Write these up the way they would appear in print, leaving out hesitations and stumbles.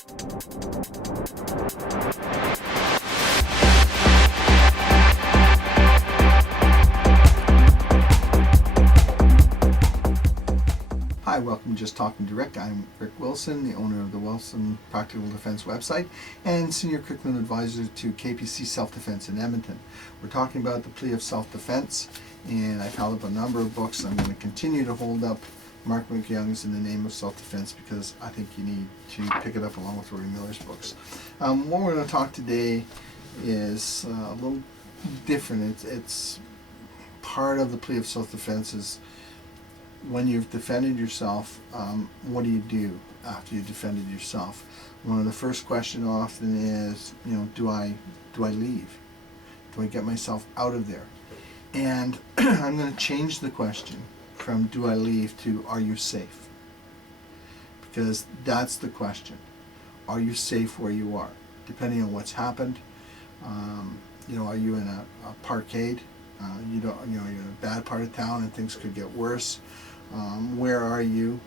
Hi, welcome to Just Talking Direct. I'm Rick Wilson, the owner of the Wilson Practical Defense website and Senior Curriculum Advisor to KPC Self-Defense in Edmonton. We're talking about the plea of self-defense, and I've held up a number of books. I'm going to continue to hold up Mark McYoung's In the Name of Self-Defense because I think you need to pick it up along with Rory Miller's books. What we're going to talk today is a little different. It's part of the plea of self-defense is when you've defended yourself, what do you do after you've defended yourself? One of the first questions often is, do I leave? Do I get myself out of there? And I'm going to change the question from do I leave to are you safe? Because that's the question. Are you safe where you are? Depending on what's happened, are you in a parkade? You're in a bad part of town and things could get worse. Where are you?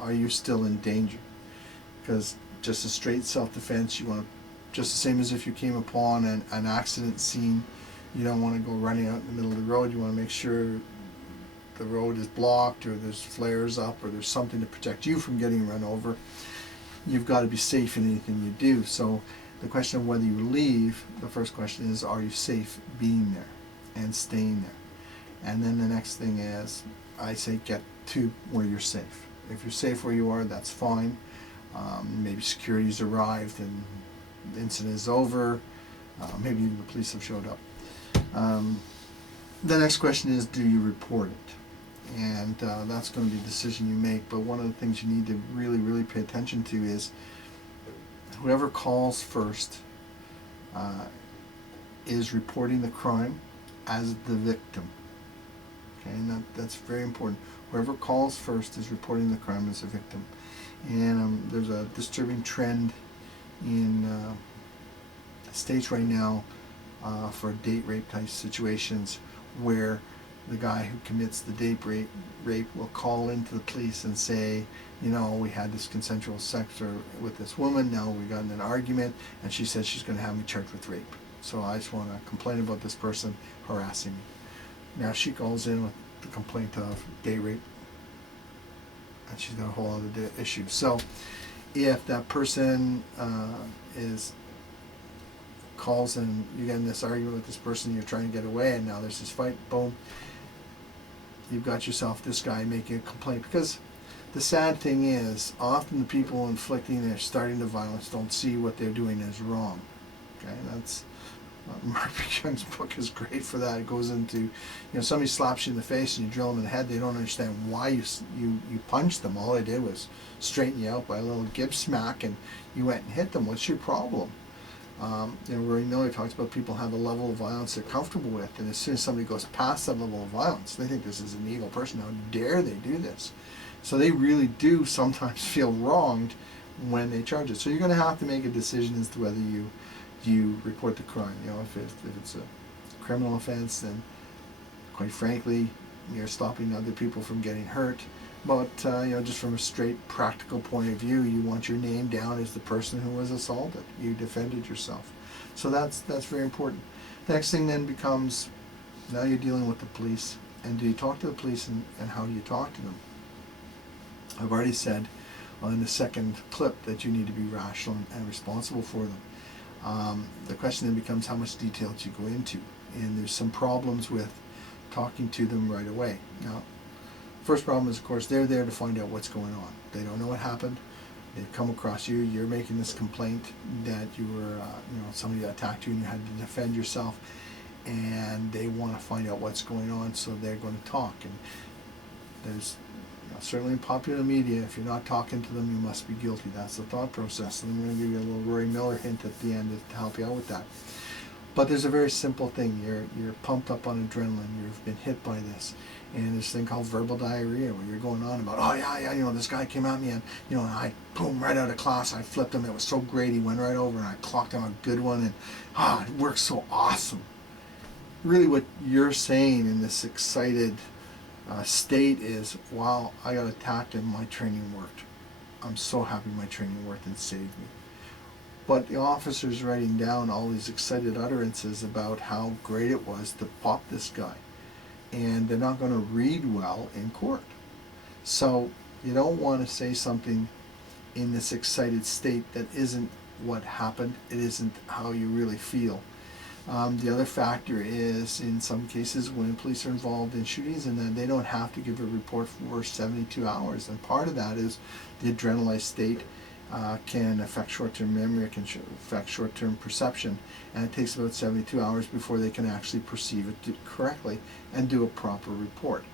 Are you still in danger? Because just a straight self-defense, you want to, just the same as if you came upon an accident scene, you don't want to go running out in the middle of the road. You want to make sure the road is blocked or there's flares up or there's something to protect you from getting run over. You've got to be safe in anything you do. So the question of whether you leave, the first question is, are you safe being there and staying there? And then the next thing is, I say get to where you're safe. If you're safe where you are, that's fine. Maybe security's arrived and the incident is over. Maybe even the police have showed up. The next question is, do you report it? And that's going to be a decision you make. But one of the things you need to really, really pay attention to is whoever calls first is reporting the crime as the victim. Okay, and that's very important. Whoever calls first is reporting the crime as a victim. And there's a disturbing trend in the States right now for date rape type situations where the guy who commits the date rape will call into the police and say, we had this consensual sex with this woman, now we got in an argument, and she said she's going to have me charged with rape. So I just want to complain about this person harassing me. Now she goes in with the complaint of date rape, and she's got a whole other issue. So if that person calls and you get in this argument with this person, you're trying to get away, and now there's this fight, boom, you've got yourself this guy making a complaint. Because the sad thing is, often the people inflicting or starting the violence don't see what they're doing as wrong. Okay, that's Mark McYoung's book is great for that. It goes into, somebody slaps you in the face and you drill them in the head. They don't understand why you punched them. All they did was straighten you out by a little Gibbs smack, and you went and hit them. What's your problem? Rory Miller talks about people have a level of violence they're comfortable with, and as soon as somebody goes past that level of violence, they think this is an evil person. How dare they do this? So they really do sometimes feel wronged when they charge it. So you're going to have to make a decision as to whether you report the crime. If it's a criminal offense, then quite frankly, you're stopping other people from getting hurt. But just from a straight practical point of view, you want your name down as the person who was assaulted. You defended yourself. So that's very important. The next thing then becomes, now you're dealing with the police. And do you talk to the police, and how do you talk to them? I've already said in the second clip that you need to be rational and responsible for them. The question then becomes how much detail do you go into? And there's some problems with talking to them right away. Now, first problem is, of course, they're there to find out what's going on. They don't know what happened. They've come across you. You're making this complaint that you were, somebody attacked you and you had to defend yourself. And they want to find out what's going on, so they're going to talk. And there's certainly in popular media, if you're not talking to them, you must be guilty. That's the thought process. And I'm going to give you a little Rory Miller hint at the end to help you out with that. But there's a very simple thing. You're pumped up on adrenaline. You've been hit by this. And this thing called verbal diarrhea, where you're going on about, oh yeah, this guy came at me and, I, boom, right out of class, I flipped him. It was so great. He went right over and I clocked him a good one. And, it worked so awesome. Really what you're saying in this excited state is, wow, I got attacked and my training worked. I'm so happy my training worked and saved me. But the officer's writing down all these excited utterances about how great it was to pop this guy. And they're not going to read well in court. So you don't want to say something in this excited state that isn't what happened. It isn't how you really feel. The other factor is, in some cases, when police are involved in shootings, and then they don't have to give a report for 72 hours. And part of that is the adrenalized state can affect short-term memory, it can affect short-term perception, and it takes about 72 hours before they can actually perceive it correctly and do a proper report.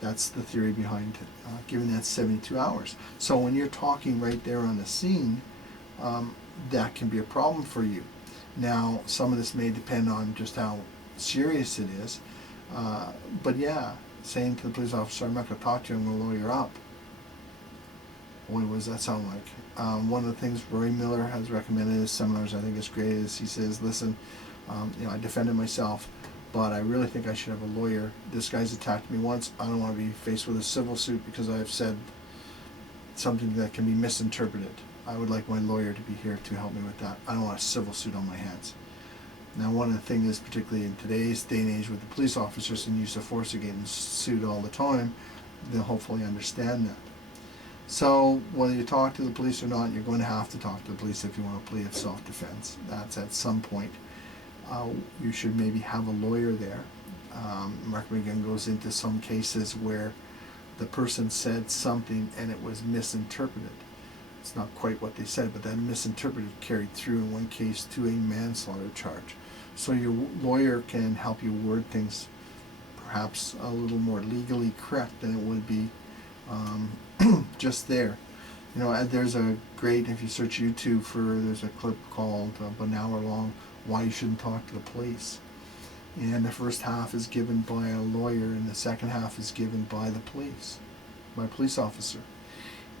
That's the theory behind giving that 72 hours. So when you're talking right there on the scene, that can be a problem for you. Now, some of this may depend on just how serious it is, but yeah, saying to the police officer, I'm not going to talk to you, I'm going to lawyer up. Boy, what does that sound like? One of the things Roy Miller has recommended in his seminars, I think is great, is he says, listen, I defended myself, but I really think I should have a lawyer. This guy's attacked me once. I don't want to be faced with a civil suit because I've said something that can be misinterpreted. I would like my lawyer to be here to help me with that. I don't want a civil suit on my hands. Now, one of the things is, particularly in today's day and age with the police officers and use of force are getting sued all the time, they'll hopefully understand that. So whether you talk to the police or not, you're going to have to talk to the police if you want a plea of self-defense. That's at some point. You should maybe have a lawyer there. Mark McGinn goes into some cases where the person said something and it was misinterpreted. It's not quite what they said, but that misinterpreted carried through in one case to a manslaughter charge. So your lawyer can help you word things perhaps a little more legally correct than it would be just there. There's a great, if you search YouTube there's a clip called about an hour long, Why You Shouldn't Talk to the Police. And the first half is given by a lawyer and the second half is given by the police, by a police officer.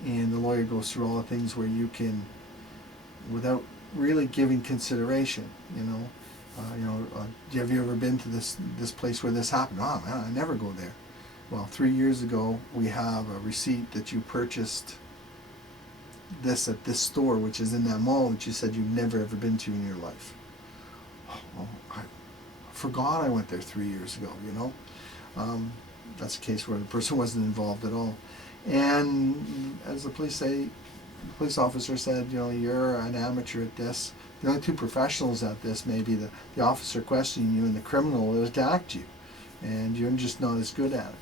And the lawyer goes through all the things where you can, without really giving consideration, have you ever been to this place where this happened? Oh man, I never go there. Well, 3 years ago, we have a receipt that you purchased this at this store, which is in that mall that you said you've never ever been to in your life. Well, I forgot I went there 3 years ago, That's a case where the person wasn't involved at all. And as the police officer said, you're an amateur at this. The only two professionals at this may be the officer questioning you and the criminal that attacked you. And you're just not as good at it.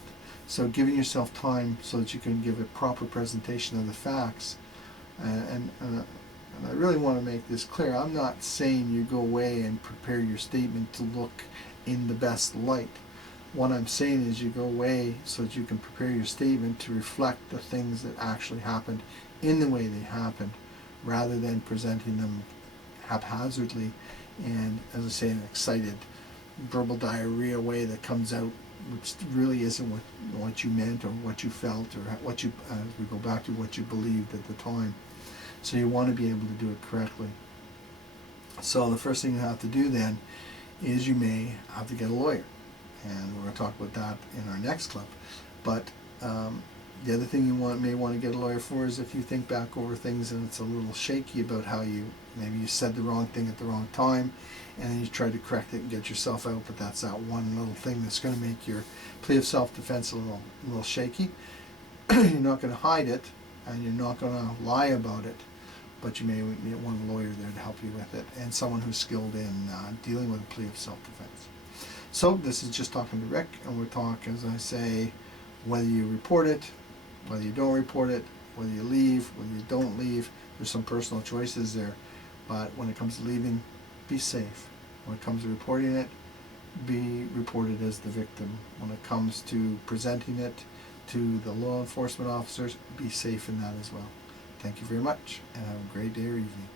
So giving yourself time so that you can give a proper presentation of the facts. And I really want to make this clear. I'm not saying you go away and prepare your statement to look in the best light. What I'm saying is you go away so that you can prepare your statement to reflect the things that actually happened in the way they happened, rather than presenting them haphazardly and, as I say, an excited verbal diarrhea way that comes out, which really isn't what you meant or what you felt or what you, as we go back to what you believed at the time. So you want to be able to do it correctly. So the first thing you have to do then is you may have to get a lawyer. And we're going to talk about that in our next clip. But the other thing you may want to get a lawyer for is if you think back over things and it's a little shaky about how maybe you said the wrong thing at the wrong time, and then you try to correct it and get yourself out, but that's that one little thing that's going to make your plea of self-defense a little shaky. You're not going to hide it, and you're not going to lie about it, but you may want a lawyer there to help you with it, and someone who's skilled in dealing with a plea of self-defense. So this is just talking to Rick, and we'll talk, as I say, whether you report it, whether you don't report it, whether you leave, whether you don't leave. There's some personal choices there, but when it comes to leaving, be safe. When it comes to reporting it, be reported as the victim. When it comes to presenting it to the law enforcement officers, be safe in that as well. Thank you very much, and have a great day or evening.